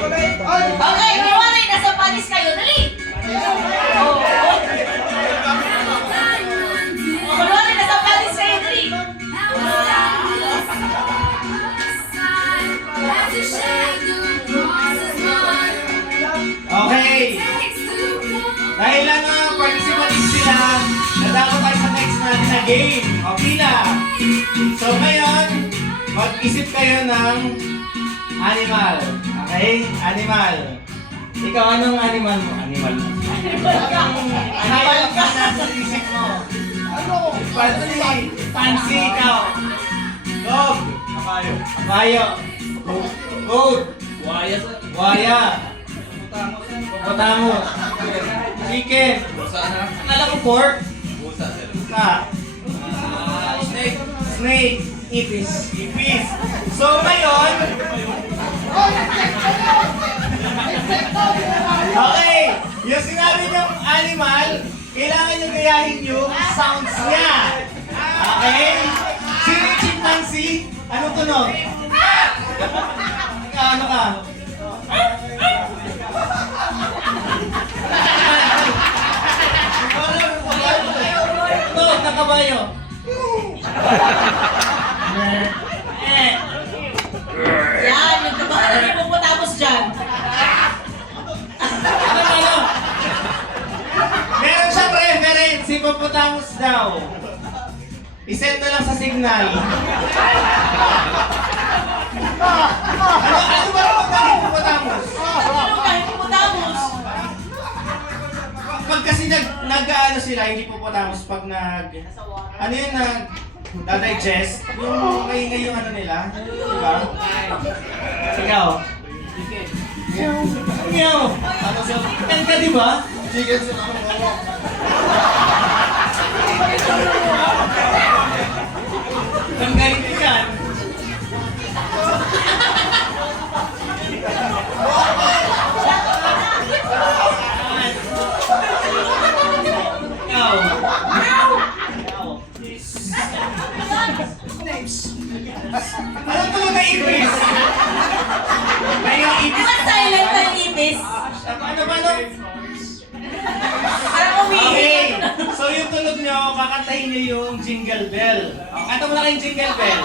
Okay, kumari, nasa Paris kayo. Dali! Oh, oh. Kumari, nasa Paris kayo. Dali! Okay. Dahil lang participating sila, nadako tayo sa next natin na game. Okay na. So ngayon, mag-isip kayo ng animal. Okay? Animal. Ikaw, anong animal mo? Animal mo. Animal ka sa isip mo. Ano? Pansi. Pansi, ikaw. Dog. Kabayo. Kabayo. Goat. Buhaya sa... Buhaya. Hippopotamus. Chicken. Busa na. Akala ko pork. Busa sir. Ka. Snake. Snake. Ipis. Ipis. So ngayon, okay, yung sinabi niyong animal, kailangan nyo gayahin yung sounds niya. Okay? Sino yung chimpanzee? Anong tunog? Ano ka? Tunog na kabayo. Yan, yung kabahan na hippopotamus dyan. Ano? Meron siya preference, hippopotamus daw. I-send na lang sa signal. Ano ba naman ng hippopotamus? Ano ka, hippopotamus? Pag kasi nag-ano sila, hindi hippopotamus, pag ano yun, nag-digest, yung maingay yung ano nila, di ba? Ikaw. Meow. Yan ka, di ba? Chicken sa naman. Ang galing ko yan. Ikaw. Ano tulog na ipis? May yung ipis. Diba silent na yung ipis? Ano ba no? Parang umihi. Okay. So yung tunog nyo, kakantahin nyo yung jingle bell. Kanta mo na kayong jingle bell.